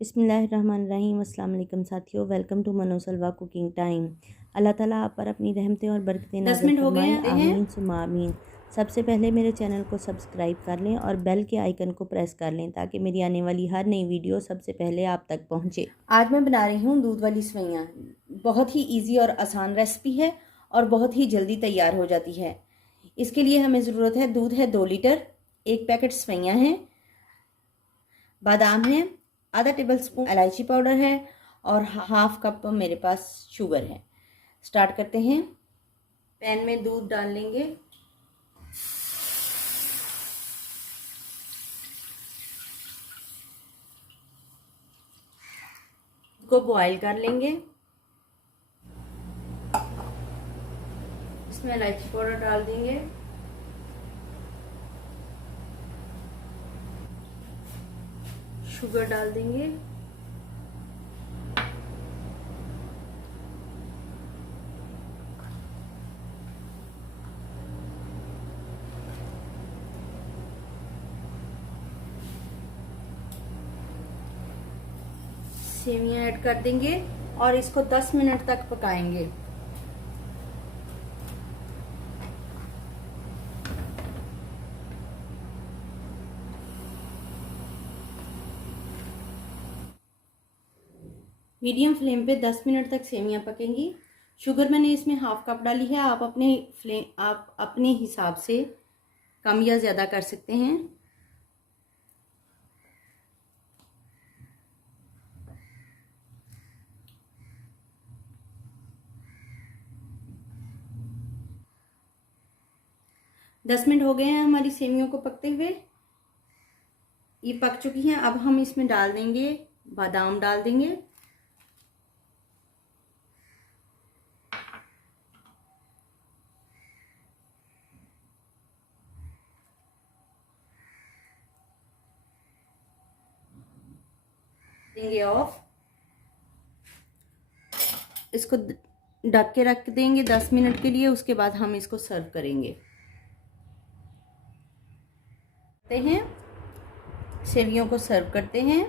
बिस्मिल्लाहिर्रहमानिर्रहीम। अस्सलाम वालेकुम साथियों, वेलकम टू मनोसलवा कुकिंग टाइम। अल्लाह ताला आप पर अपनी रहमतें और बरकतें 10 नाज़िल मिनट हो गए फरमाएं, हैं। आमीन सुम्मा आमीन। सबसे पहले मेरे चैनल को सब्सक्राइब कर लें और बेल के आइकन को प्रेस कर लें ताकि मेरी आने वाली हर नई वीडियो सबसे पहले आप तक पहुंचे। आज मैं बना रही हूँ दूध वाली सेवइयाँ। बहुत ही इजी और आसान रेसिपी है और बहुत ही जल्दी तैयार हो जाती है। इसके लिए हमें ज़रूरत है, दूध है 2 लीटर, 1 पैकेट सेवइयाँ हैं, बादाम है, आधा टेबल स्पून इलायची पाउडर है और हाफ कप मेरे पास शुगर है। स्टार्ट करते हैं। पैन में दूध डाल लेंगे। को बॉईल कर लेंगे। इसमें इलायची पाउडर डाल देंगे, शुगर डाल देंगे, सेवियां ऐड कर देंगे और इसको 10 मिनट तक पकाएंगे। मीडियम फ्लेम पे 10 मिनट तक सेवियां पकेंगी। शुगर मैंने इसमें हाफ कप डाली है। आप अपने हिसाब से कम या ज़्यादा कर सकते हैं। दस मिनट हो गए हैं हमारी सेवियों को पकते हुए। ये पक चुकी हैं। अब हम इसमें डाल देंगे बादाम, डाल देंगे, देंगे ऑफ। इसको ढक के रख देंगे 10 मिनट के लिए। उसके बाद हम इसको सर्व करेंगे। सेवियों को सर्व करते हैं।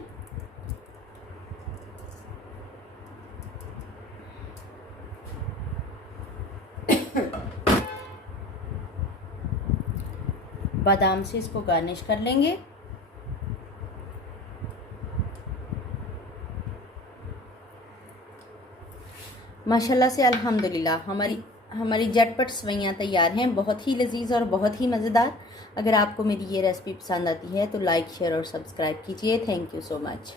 बादाम से इसको गार्निश कर लेंगे। माशाल्लाह से अल्हम्दुलिल्लाह हमारी झटपट सेवइयाँ तैयार हैं। बहुत ही लजीज और बहुत ही मज़ेदार। अगर आपको मेरी ये रेसिपी पसंद आती है तो लाइक, शेयर और सब्सक्राइब कीजिए। Thank you so much.